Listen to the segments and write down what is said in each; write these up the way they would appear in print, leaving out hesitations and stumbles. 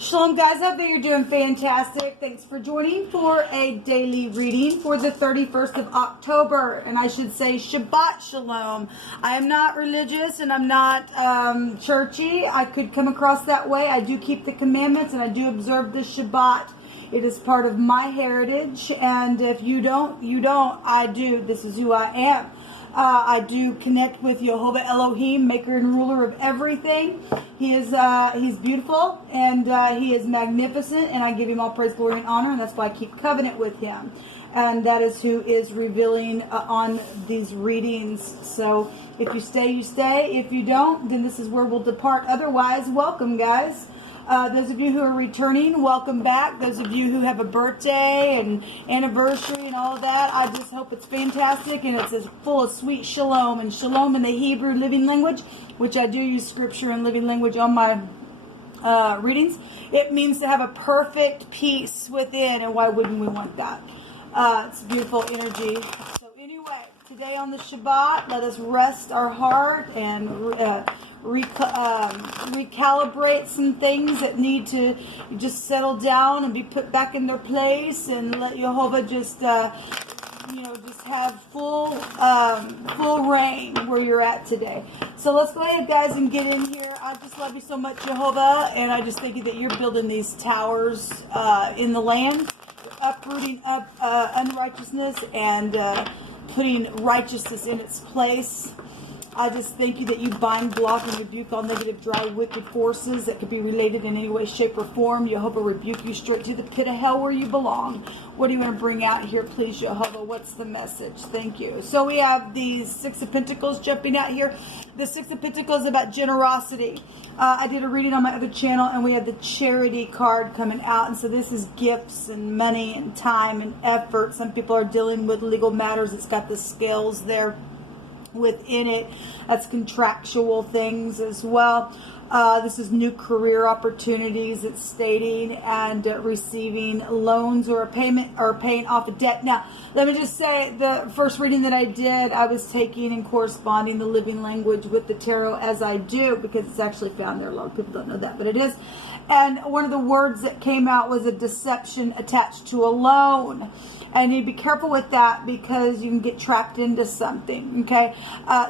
Shalom, guys. Hope that you're doing fantastic. Thanks for joining for a daily reading for the 31st of October. And I should say Shbt Shalom. I am not religious and I'm not churchy. I could come across that way. I do keep the commandments and I do observe the Shabbat. It is part of my heritage. And if you don't, you don't. I do. This is who I am. I do connect with Jehovah Elohim, maker and ruler of everything. He is he's beautiful and he is magnificent, and I give him all praise, glory, and honor, and that's why I keep covenant with him. And that is who is revealing on these readings. So if you stay, you stay. If you don't, then this is where we'll depart. Otherwise, welcome, guys. Those of you who are returning, welcome back. Those of you who have a birthday and anniversary and all of that, I just hope it's fantastic and it's as full of sweet shalom. And shalom in the Hebrew living language, which I do use scripture and living language on my readings. It means to have a perfect peace within, and why wouldn't we want that? It's beautiful energy. So anyway, today on the Shabbat, let us rest our heart and recalibrate some things that need to just settle down and be put back in their place, and let Jehovah just just have full reign where you're at today. So let's go ahead, guys, and get in here. I just love you so much, Jehovah, and I just thank you that you're building these towers in the land, uprooting up unrighteousness and putting righteousness in its place. I just thank you that you bind, block, and rebuke all negative, dry, wicked forces that could be related in any way, shape, or form. Jehovah, rebuke you straight to the pit of hell where you belong. What do you want to bring out here, please, Jehovah? What's the message? Thank you. So we have the Six of Pentacles jumping out here. The Six of Pentacles is about generosity. I did a reading on my other channel, and we had the charity card coming out. And so this is gifts and money and time and effort. Some people are dealing with legal matters. It's got the scales there within it. That's contractual things as well. This is new career opportunities, it's stating, and receiving loans or a payment or paying off a debt. Now, let me just say, the first reading that I did, I was taking and corresponding the living language with the tarot, as I do, because it's actually found there. A lot of people don't know that, but it is. And one of the words that came out was a deception attached to a loan. And you be careful with that, because you can get trapped into something, okay?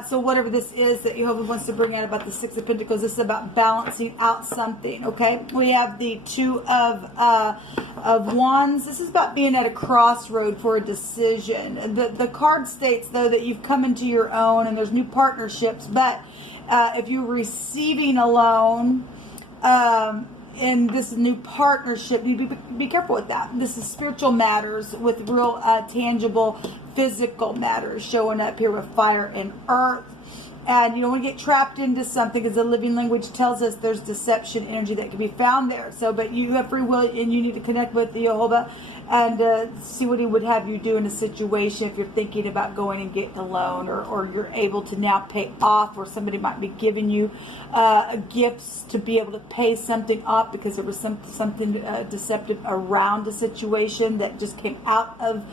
So whatever this is that Jehovah wants to bring out about the Six of Pentacles, this is about balancing out something, okay? We have the Two of Wands. This is about being at a crossroad for a decision. The card states, though, that you've come into your own and there's new partnerships, but if you're receiving a loan, and this new partnership, you be careful with that. This is spiritual matters with real tangible physical matters showing up here with fire and earth. And you don't want to get trapped into something, because the living language tells us there's deception energy that can be found there. So, but you have free will, and you need to connect with the Jehovah and see what he would have you do in a situation if you're thinking about going and getting a loan, or you're able to now pay off, or somebody might be giving you gifts to be able to pay something off because there was something deceptive around the situation that just came out of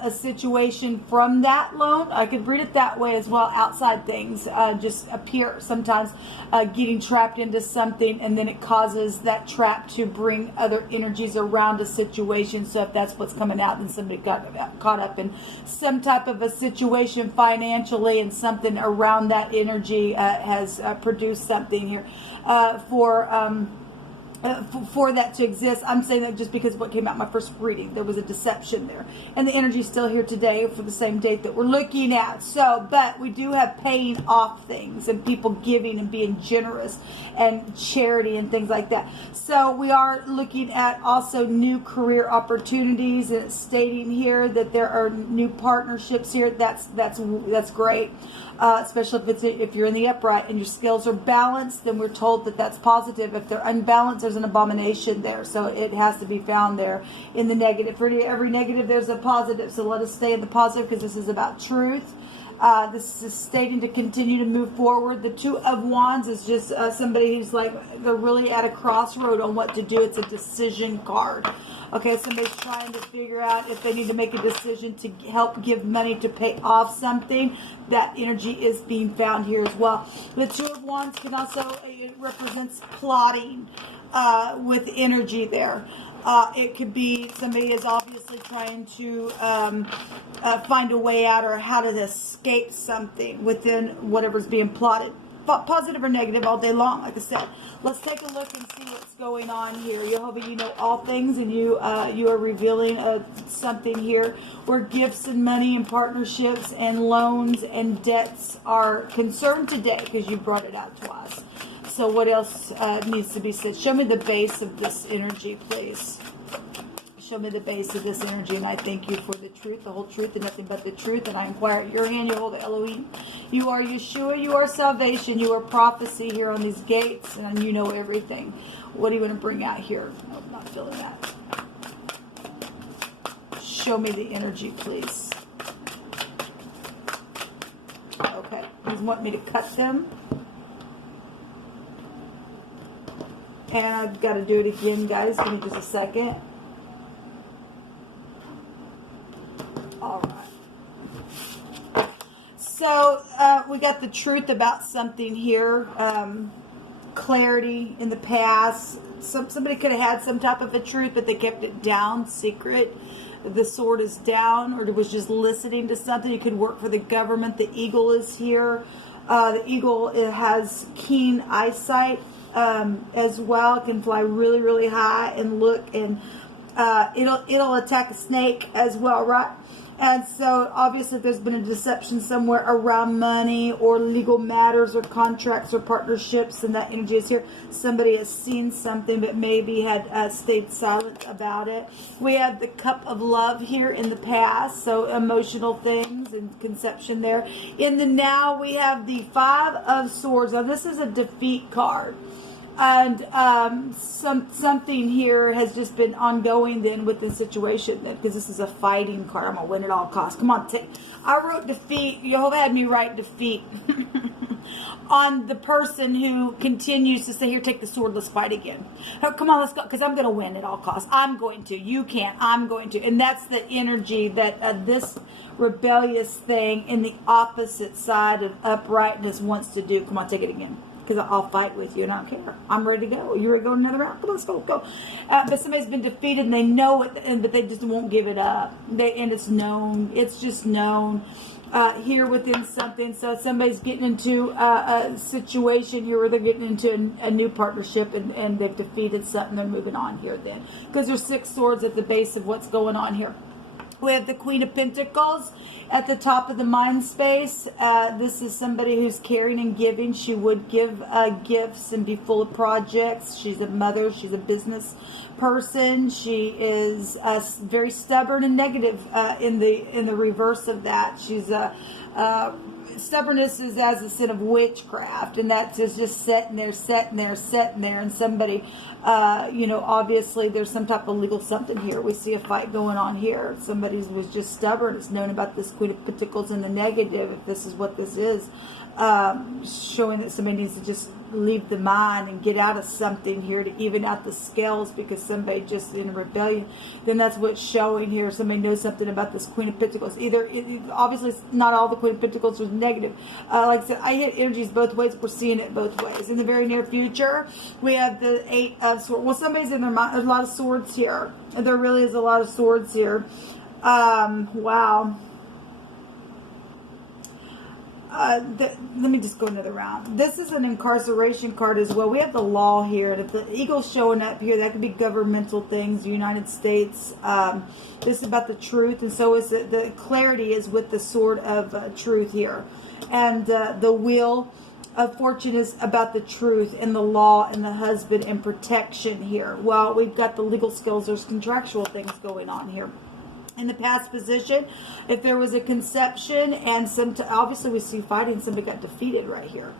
a situation from that loan. I could read it that way as well. Outside things just appear sometimes, getting trapped into something, and then it causes that trap to bring other energies around a situation. So if that's what's coming out, then somebody got caught up in some type of a situation financially, and something around that energy has produced something here for that to exist. I'm saying that just because of what came out in my first reading. There was a deception there. And the energy is still here today for the same date that we're looking at. So, but we do have paying off things, and people giving and being generous, and charity and things like that. So we are looking at also new career opportunities, and it's stating here that there are new partnerships here. That's great. Especially if you're in the upright and your scales are balanced, then we're told that that's positive. If they're unbalanced, there's an abomination there. So it has to be found there in the negative. For every negative, there's a positive. So let us stay in the positive, because this is about truth. This is stating to continue to move forward. The Two of Wands is just somebody who's like, they're really at a crossroad on what to do. It's a decision card. Okay, somebody's trying to figure out if they need to make a decision to help give money to pay off something. That energy is being found here as well. The Two of Wands can also, it represents plotting with energy there. It could be somebody is obviously trying to find a way out or how to escape something within whatever's being plotted. Positive or negative all day long, like I said. Let's take a look and see what's going on here. Jehovah, you know all things, and you are revealing something here where gifts and money and partnerships and loans and debts are concerned today because you brought it out to us. So what else needs to be said? Show me the base of this energy, please. Show me the base of this energy, and I thank you for the truth, the whole truth, and nothing but the truth. And I inquire at your hand, Jehovah Elohim. You are Yeshua, you are salvation, you are prophecy here on these gates, and you know everything. What do you want to bring out here? Nope, not feeling that. Show me the energy, please. Okay, he's wanting me to cut them. And I've got to do it again, guys. Give me just a second. All right. So we got the truth about something here. Clarity in the past. Somebody could have had some type of a truth, but they kept it down, secret. The sword is down, or it was just listening to something. You could work for the government. The eagle is here. The eagle, it has keen eyesight. As well, it can fly really, really high and look, and it'll attack a snake as well, right? And so obviously there's been a deception somewhere around money or legal matters or contracts or partnerships, and that energy is here. Somebody has seen something but maybe had stayed silent about it. We have the cup of love here in the past, so emotional things and conception there. In the now, we have the Five of Swords. Now this is a defeat card. And something here has just been ongoing then with the situation, because this is a fighting card. I'm going to win at all costs. Come on, I wrote defeat. Jehovah had me write defeat on the person who continues to say, here, take the sword, let's fight again. Oh, come on, let's go, because I'm going to win at all costs. I'm going to. You can't. I'm going to. And that's the energy that this rebellious thing in the opposite side of uprightness wants to do. Come on, take it again. Because I'll fight with you and I don't care. I'm ready to go. You ready to go another round? Come on, let's go. Go. But somebody's been defeated and they know it, but they just won't give it up. And it's known. It's just known here within something. So somebody's getting into a situation here where they're getting into a new partnership and they've defeated something. They're moving on here then. Because there's 6 swords at the base of what's going on here. We have the Queen of Pentacles at the top of the mind space. This is somebody who's caring and giving. She would give gifts and be full of projects. She's a mother. She's a business person. She is very stubborn and negative in the reverse of that. She's stubbornness is as a sin of witchcraft, and that's just sitting there, and somebody, obviously there's some type of legal something here. We see a fight going on here. Somebody was just stubborn. It's known about this Queen of Pentacles in the negative, if this is what this is, showing that somebody needs to just leave the mind and get out of something here to even out the scales, because somebody just in rebellion. Then that's what's showing here. Somebody knows something about this Queen of Pentacles. Obviously not all the Queen of Pentacles was negative. Like I said, I hit energies both ways. We're seeing it both ways. In the very near future, we have the 8 of Swords. Well, somebody's in their mind. There's a lot of swords here. There really is a lot of swords here. Wow. Let me just go another round. This is an incarceration card as well. We have the law here. And if the eagle's showing up here, that could be governmental things, United States. This is about the truth. And so is the clarity is with the sword of truth here. And the wheel of fortune is about the truth and the law and the husband and protection here. Well, we've got the legal skills. There's contractual things going on here. In the past position, if there was a conception and obviously we see fighting, somebody got defeated right here.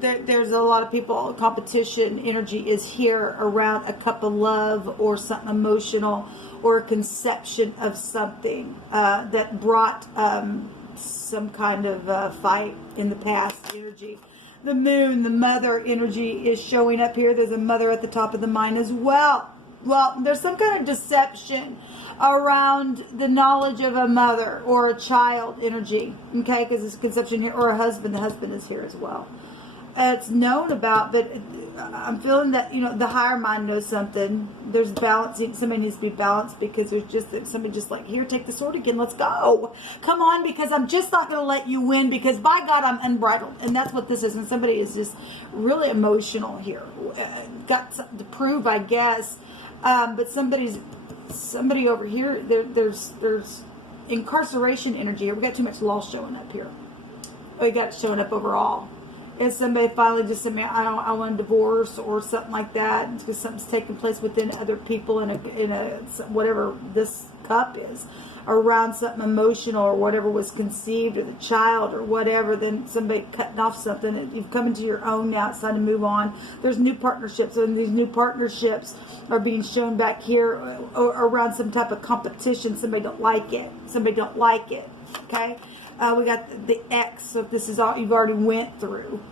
There's a lot of people, competition energy is here around a cup of love or something emotional or a conception of something that brought some kind of fight in the past energy. The moon, the mother energy is showing up here. There's a mother at the top of the mind as well. Well, there's some kind of deception around the knowledge of a mother or a child energy, okay, because it's conception here, or a husband. The husband is here as well. It's known about, but I'm feeling that, the higher mind knows something. There's balancing. Somebody needs to be balanced, because there's just somebody just like, here, take the sword again. Let's go. Come on, because I'm just not going to let you win, because by God, I'm unbridled. And that's what this is. And somebody is just really emotional here. Got something to prove, I guess. But somebody over here, there's incarceration energy here. We got too much law showing up here. We got it showing up overall. And somebody finally just said, I want a divorce or something like that, because something's taking place within other people in a whatever this cup is, around something emotional or whatever was conceived, or the child or whatever. Then somebody cutting off something. You've come into your own now. It's time to move on. There's new partnerships, and these new partnerships are being shown back here around some type of competition. Somebody don't like it. Somebody don't like it. Okay. We got the X, so if this is all you've already went through,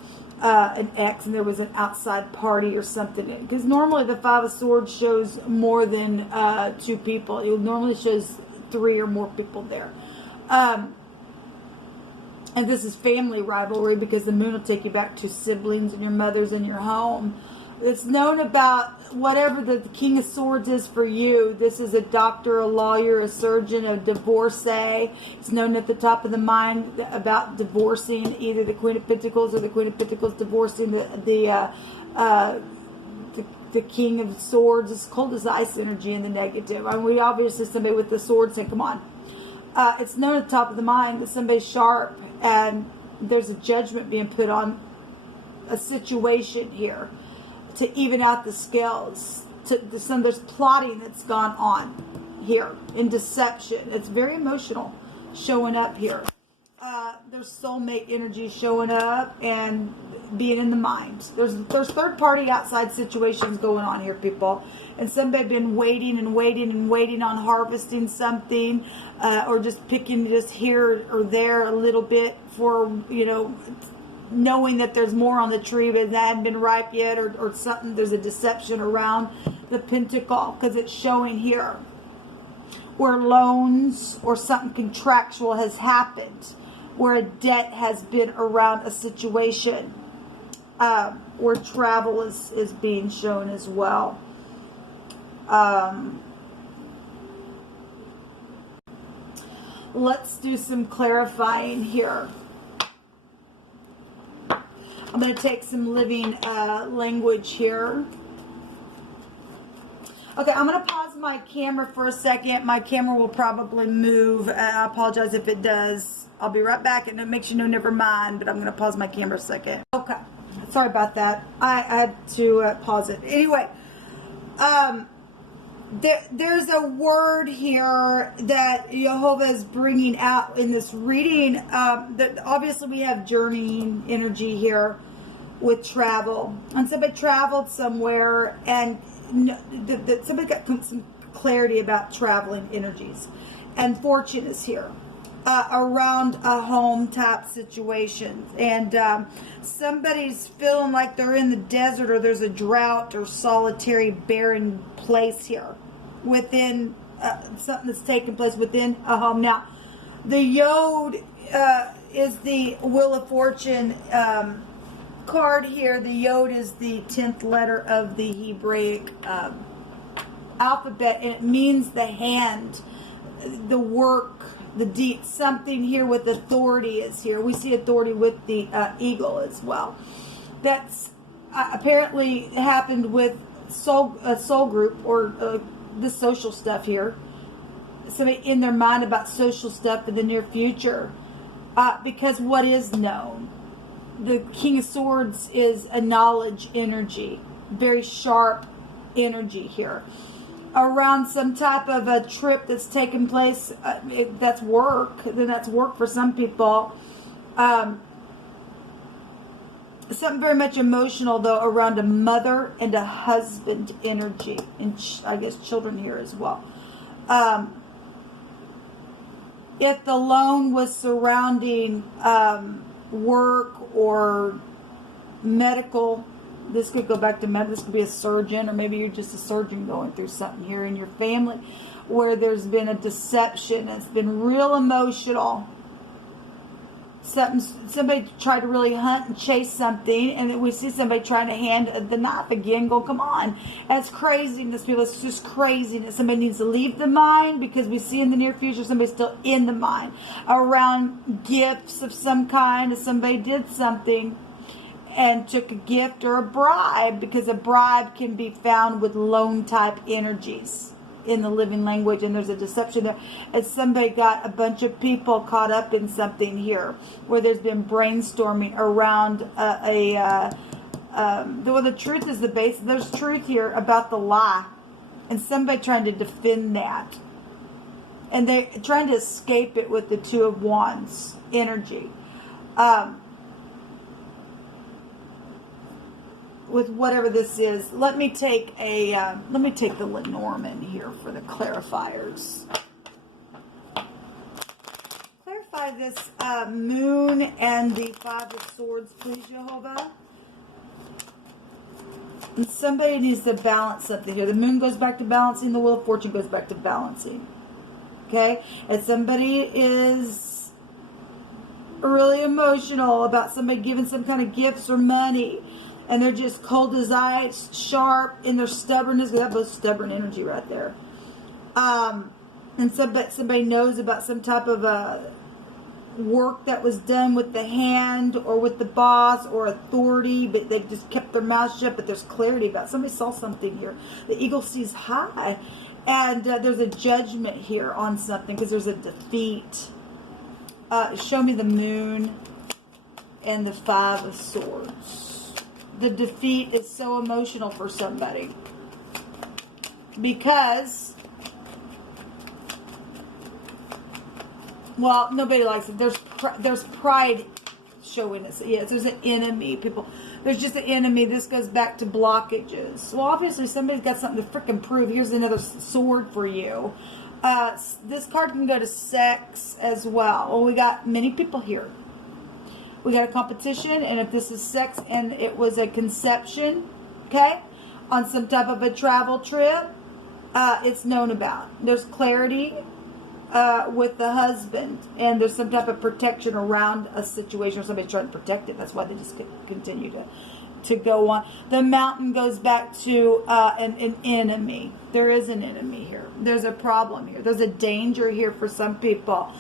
an X, and there was an outside party or something. Because normally the Five of Swords shows more than 2 people. It normally shows 3 or more people there. And this is family rivalry, because the moon will take you back to siblings and your mothers and your home. It's known about whatever the King of Swords is for you. This is a doctor, a lawyer, a surgeon, a divorcee. It's known at the top of the mind about divorcing either the Queen of Pentacles, or the Queen of Pentacles divorcing the King of Swords. It's cold as ice energy in the negative. I mean, we obviously, somebody with the sword saying, come on. It's known at the top of the mind that somebody's sharp, and there's a judgment being put on a situation here to even out the scales. There's plotting that's gone on here in deception. It's very emotional showing up here. There's soulmate energy showing up and being in the mind. There's third party outside situations going on here, people. And somebody been waiting and waiting and waiting on harvesting something, or just picking just here or there a little bit for, knowing that there's more on the tree, but that hadn't been ripe yet, or something. There's a deception around the pentacle, because it's showing here where loans or something contractual has happened, where a debt has been around a situation, where travel is being shown as well. Let's do some clarifying here. I'm going to take some living language here. Okay, I'm going to pause my camera for a second. My camera will probably move. I apologize if it does. I'll be right back, and it makes you know, never mind, but I'm going to pause my camera a second. Okay, sorry about that. I had to pause it. Anyway, there's a word here that Jehovah is bringing out in this reading. That obviously we have journeying energy here with travel. And somebody traveled somewhere, and somebody got some clarity about traveling energies. And fortune is here. Around a home type situation, and somebody's feeling like they're in the desert, or there's a drought or solitary barren place here within something that's taking place within a home. Now the Yod is the Wheel of Fortune card here. The Yod is the 10th letter of the Hebraic alphabet, and it means the hand, the work, the deed. Something here with authority is here. We see authority with the eagle as well. That's apparently happened with a soul group, or the social stuff here. Somebody in their mind about social stuff in the near future, because what is known, the King of Swords is a knowledge energy, very sharp energy here. Around some type of a trip that's taking place, that's work. Then that's work for some people. Something very much emotional, though, around a mother and a husband energy, and I guess children here as well. if the loan was surrounding work or medical, this could go back to medical. This could be a surgeon, or maybe you're just a surgeon going through something here in your family where there's been a deception. It's been real emotional. Somebody tried to really hunt and chase something, and then we see somebody trying to hand the knife again. Go, come on, that's craziness, people. It's just craziness. Somebody needs to leave the mine, because we see in the near future somebody's still in the mine around gifts of some kind. If somebody did something and took a gift or a bribe, because a bribe can be found with loan type energies in the living language, and there's a deception there. And somebody got a bunch of people caught up in something here where there's been brainstorming around the truth is the base. There's truth here about the lie, and somebody trying to defend that, and they're trying to escape it with the Two of Wands energy. With whatever this is, let me take the Lenormand here for the clarifiers. Clarify this moon and the Five of Swords, please, Jehovah. And somebody needs to balance something here. The moon goes back to balancing. The Wheel of Fortune goes back to balancing. Okay, and somebody is really emotional about somebody giving some kind of gifts or money. And they're just cold as ice, sharp in their stubbornness. We have both stubborn energy right there. And somebody knows about some type of work that was done with the hand or with the boss or authority, but they just kept their mouth shut. But there's clarity about it. Somebody saw something here. The eagle sees high. And there's a judgment here on something, because there's a defeat. Show me the moon and the Five of Swords. The defeat is so emotional for somebody, because, well, nobody likes it. There's pride showing us. Yes, there's an enemy, people. There's just an enemy. This goes back to blockages. Well, obviously somebody's got something to freaking prove. Here's another sword for you. This card can go to sex as well. Well, we got many people here. We got a competition, and if this is sex and it was a conception, okay, on some type of a travel trip, it's known about. There's clarity with the husband, and there's some type of protection around a situation, or somebody's trying to protect it. That's why they just continue to go on. The mountain goes back to an enemy. There is an enemy here. There's a problem here. There's a danger here for some people.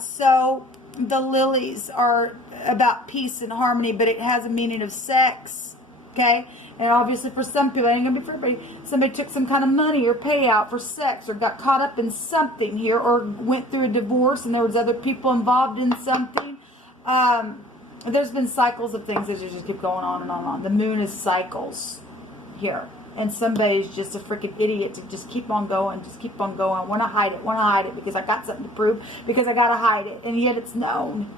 So the lilies are about peace and harmony, but it has a meaning of sex, okay? And obviously for some people, it ain't gonna be for everybody. Somebody took some kind of money or payout for sex, or got caught up in something here, or went through a divorce and there was other people involved in something. There's been cycles of things that just keep going on and on and on. The moon is cycles here. And somebody's just a freaking idiot to just keep on going, want to hide it because I got something to prove, because I got to hide it. And yet it's known.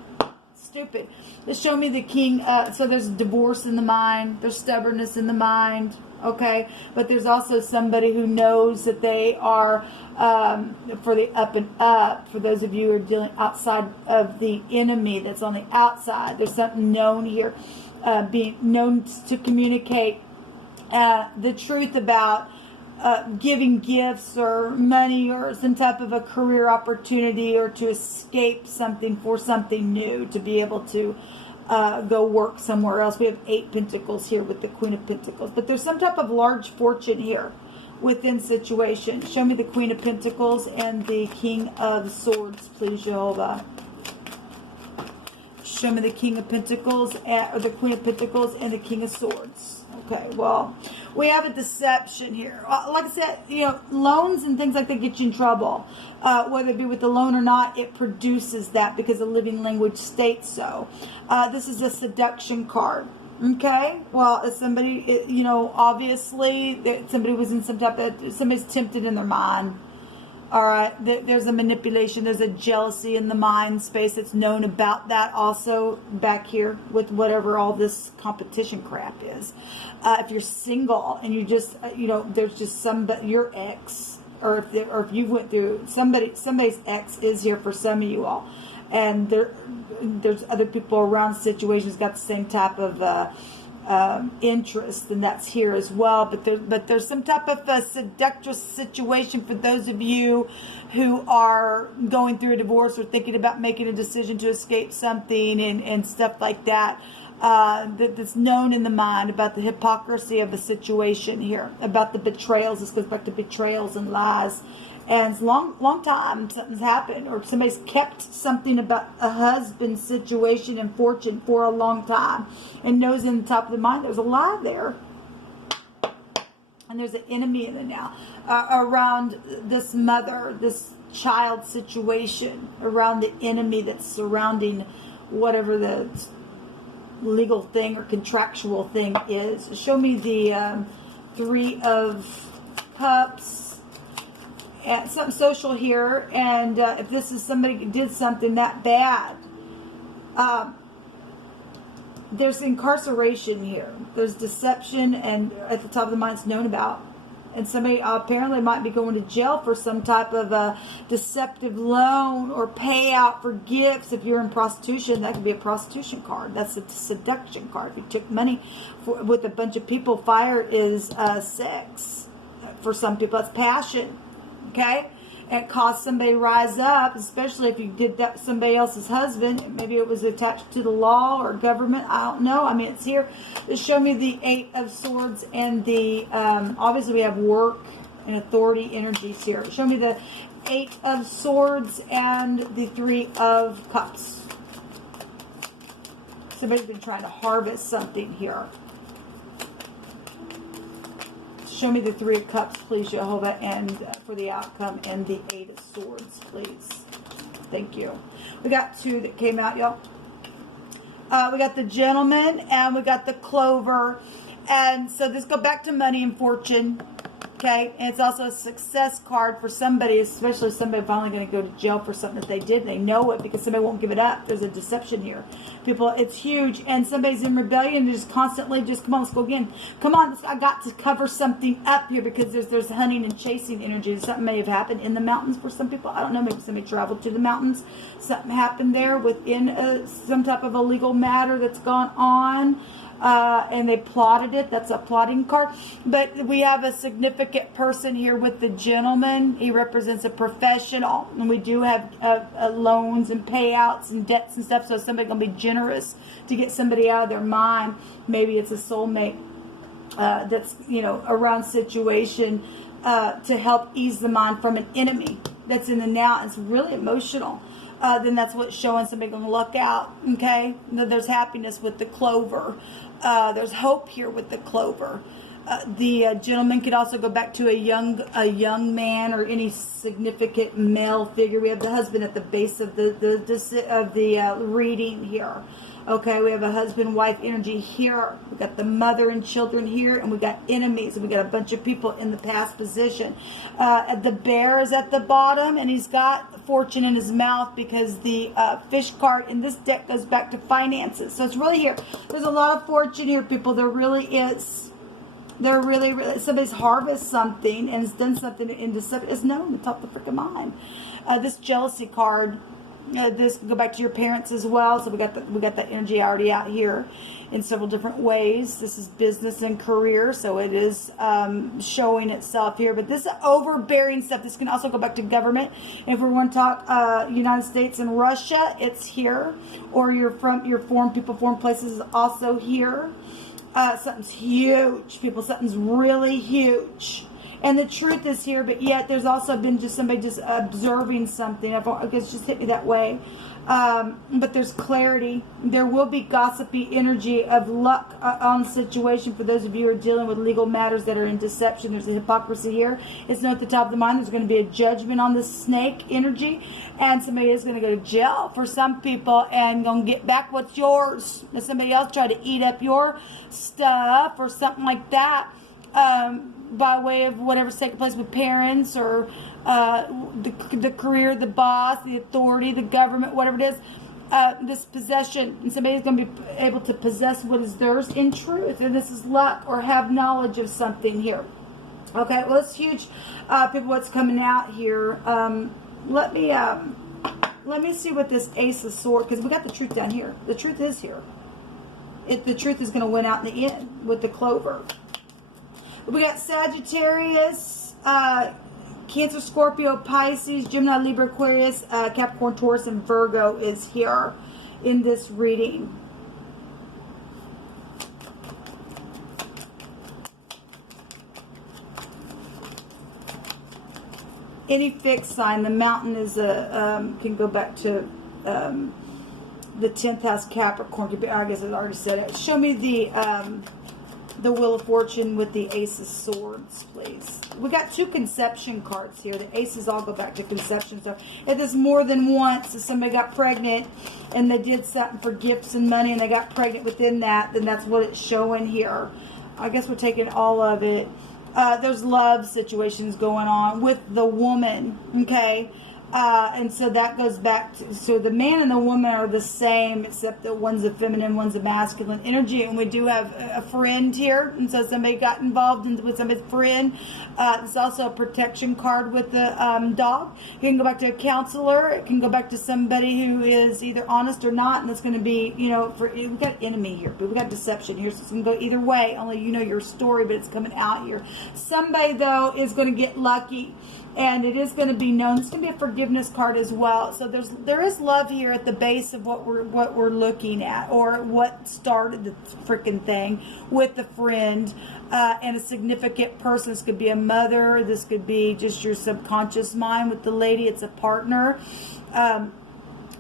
Stupid. Let's show me the king. So there's divorce in the mind. There's stubbornness in the mind. Okay. But there's also somebody who knows that they are, for the up and up, for those of you who are dealing outside of the enemy that's on the outside. There's something known here, being known to communicate the truth about giving gifts or money or some type of a career opportunity, or to escape something for something new, to be able to go work somewhere else. We have 8 Pentacles here with the Queen of Pentacles, but there's some type of large fortune here within situation. Show me the Queen of Pentacles and the King of Swords, please, Jehovah. Show me the King of Pentacles, or the Queen of Pentacles and the King of Swords. Okay, well, we have a deception here. Like I said, loans and things like that get you in trouble. Whether it be with the loan or not, it produces that, because the living language states so. This is a seduction card. Okay, well, if somebody, obviously, somebody was in some type of, somebody's tempted in their mind. All right, there's a manipulation, there's a jealousy in the mind space that's known about that also back here with whatever all this competition crap is. If you're single and you just, there's just somebody, your ex, or if you went through somebody's ex is here for some of you all, and there's other people around situations got the same type of interest, and that's here as well. But there's some type of a seductress situation for those of you who are going through a divorce or thinking about making a decision to escape something and stuff like that. That's known in the mind about the hypocrisy of the situation here, about the betrayals. This goes back to betrayals and lies. And it's long time something's happened, or somebody's kept something about a husband's situation and fortune for a long time, and knows in the top of the mind there's a lie there. And there's an enemy in it now around this mother, this child situation, around the enemy that's surrounding whatever the legal thing or contractual thing is. Show me the Three of Cups. Something social here, and if this is somebody who did something that bad, there's incarceration here. There's deception, and at the top of the mind, it's known about. And somebody apparently might be going to jail for some type of a deceptive loan or payout for gifts. If you're in prostitution, that could be a prostitution card. That's a seduction card. If you took money with a bunch of people, fire is sex. For some people, it's passion. Okay? It caused somebody to rise up, especially if you did that somebody else's husband. Maybe it was attached to the law or government. I don't know. I mean, it's here. Show me the Eight of Swords and the, obviously we have work and authority energies here. Show me the Eight of Swords and the Three of Cups. Somebody's been trying to harvest something here. Show me the Three of Cups, please, Jehovah, and for the outcome, and the Eight of Swords, please. Thank you. We got two that came out, y'all. We got the Gentleman, and we got the Clover. And so this go back to money and fortune. Okay, and it's also a success card for somebody, especially somebody finally going to go to jail for something that they did. They know it because somebody won't give it up. There's a deception here. People, it's huge. And somebody's in rebellion, just constantly come on, let's go again. Come on, I got to cover something up here because there's hunting and chasing energy. Something may have happened in the mountains for some people. I don't know, maybe somebody traveled to the mountains. Something happened there within some type of a legal matter that's gone on. And they plotted it. That's a plotting card. But we have a significant person here with the Gentleman. He represents a professional. And we do have loans and payouts and debts and stuff. So somebody's going to be generous to get somebody out of their mind. Maybe it's a soulmate that's, around situation to help ease the mind from an enemy that's in the now. It's really emotional. Then that's what's showing somebody going to luck out. Okay? There's happiness with the Clover. There's hope here with the Clover. The Gentleman could also go back to a young man or any significant male figure. We have the husband at the base of the reading here. Okay, we have a husband-wife energy here. We got the mother and children here, and we got enemies, and we got a bunch of people in the past position. The bear is at the bottom, and he's got fortune in his mouth because the fish card in this deck goes back to finances. So it's really here. There's a lot of fortune here, people. There really is. They're really, somebody's harvested something and has done something in deception. It's known to top of the freaking mind. This jealousy card. This go back to your parents as well. So we got that energy already out here in several different ways. This is business and career, so it is showing itself here. But this overbearing stuff. This can also go back to government. If we want to talk United States and Russia, it's here. Or your foreign people, foreign places is also here. Something's huge, people. Something's really huge. And the truth is here, but yet there's also been just somebody just observing something. It's just hit me that way. But there's clarity. There will be gossipy energy of luck on the situation for those of you who are dealing with legal matters that are in deception. There's a hypocrisy here. It's known at the top of the mind. There's going to be a judgment on the snake energy. And somebody is going to go to jail for some people and going to get back what's yours. If somebody else tried to eat up your stuff or something like that. By way of whatever's taking place with parents or the career, the boss, the authority, the government, whatever it is, this possession. And somebody's going to be able to possess what is theirs in truth. And this is luck or have knowledge of something here. Okay, well, it's huge, people, what's coming out here. Let me see what this Ace of Swords, because we got the truth down here. The truth is here. The truth is going to win out in the end with the clover. We got Sagittarius, Cancer, Scorpio, Pisces, Gemini, Libra, Aquarius, Capricorn, Taurus, and Virgo is here in this reading. Any fixed sign. The mountain is can go back to the 10th house, Capricorn. I guess I already said it. Show me the Wheel of Fortune with the Ace of Swords, please. We got 2 conception cards here. The aces all go back to conception. So if there's more than once, if somebody got pregnant and they did something for gifts and money and they got pregnant within that, then that's what it's showing here. I guess we're taking all of it. There's love situations going on with the woman, okay? And so that goes back to, so the man and the woman are the same, except that one's a feminine, one's a masculine energy. And we do have a friend here, and so somebody got involved with somebody's friend. It's also a protection card with the dog. You can go back to a counselor. It can go back to somebody who is either honest or not, and it's going to be, you know, we've got enemy here, but we've got deception here, so it's going to go either way. Only you know your story, but it's coming out here. Somebody, though, is going to get lucky. And it is going to be known. It's going to be a forgiveness card as well. So there is love here at the base of what we're looking at, or what started the freaking thing with the friend and a significant person. This could be a mother. This could be just your subconscious mind with the lady. It's a partner.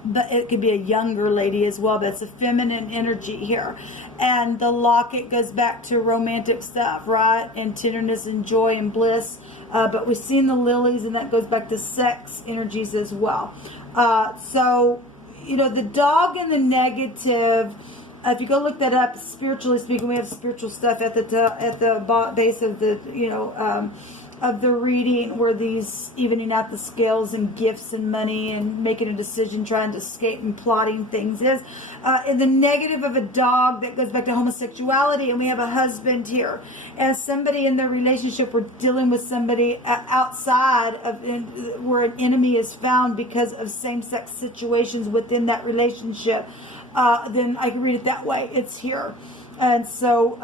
But it could be a younger lady as well, but it's a feminine energy here. And the locket goes back to romantic stuff, right? And tenderness and joy and bliss. But we've seen the lilies, and that goes back to sex energies as well. So, you know, the dog and the negative, if you go look that up, spiritually speaking, we have spiritual stuff at the base of the, you know, of the reading, where these evening out the scales and gifts and money and making a decision, trying to escape and plotting things is. In the negative of a dog, that goes back to homosexuality, and we have a husband here. As somebody in their relationship, we're dealing with somebody outside of where an enemy is found because of same-sex situations within that relationship. Then I can read it that way. It's here. And so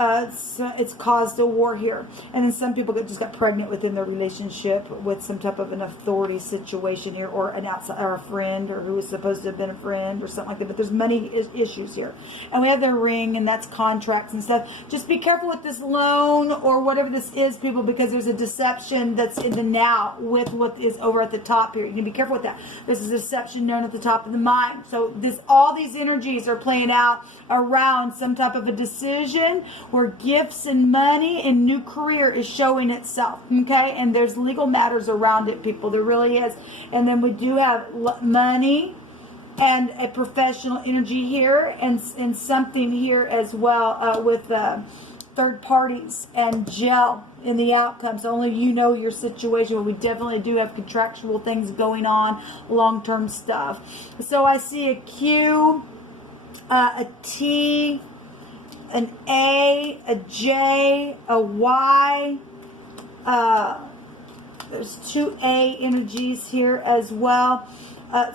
it's caused a war here. And then some people just got pregnant within their relationship with some type of an authority situation here, or an outside, or a friend, or who was supposed to have been a friend, or something like that. But there's money issues here. And we have their ring, and that's contracts and stuff. Just be careful with this loan or whatever this is, people, because there's a deception that's in the now with what is over at the top here. You can be careful with that. There's a deception known at the top of the mind. So all these energies are playing out around some type of a decision where gifts and money and new career is showing itself, okay? And there's legal matters around it, people. There really is. And then we do have money and a professional energy here, and something here as well with third parties and gel in the outcome. So only you know your situation, but we definitely do have contractual things going on, long-term stuff. So I see a Q, a T, an A, a J, a Y. There's 2 A energies here as well.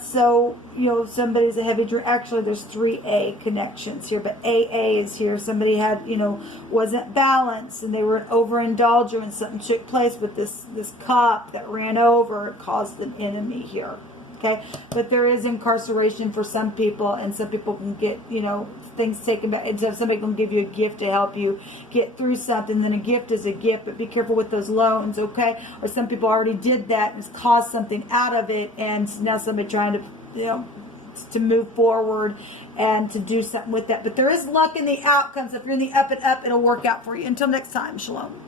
So, you know, somebody's a heavy drink. Actually, there's 3 A connections here, but AA is here. Somebody had, you know, wasn't balanced, and they were an overindulger, and something took place with this cup that ran over. It caused an enemy here. Okay, but there is incarceration for some people, and some people can get, you know, things taken back. And so somebody can give you a gift to help you get through something, then a gift is a gift, but be careful with those loans, okay? Or some people already did that and caused something out of it, and now somebody trying to, you know, to move forward and to do something with that. But there is luck in the outcomes. If you're in the up and up, it'll work out for you. Until next time, shalom.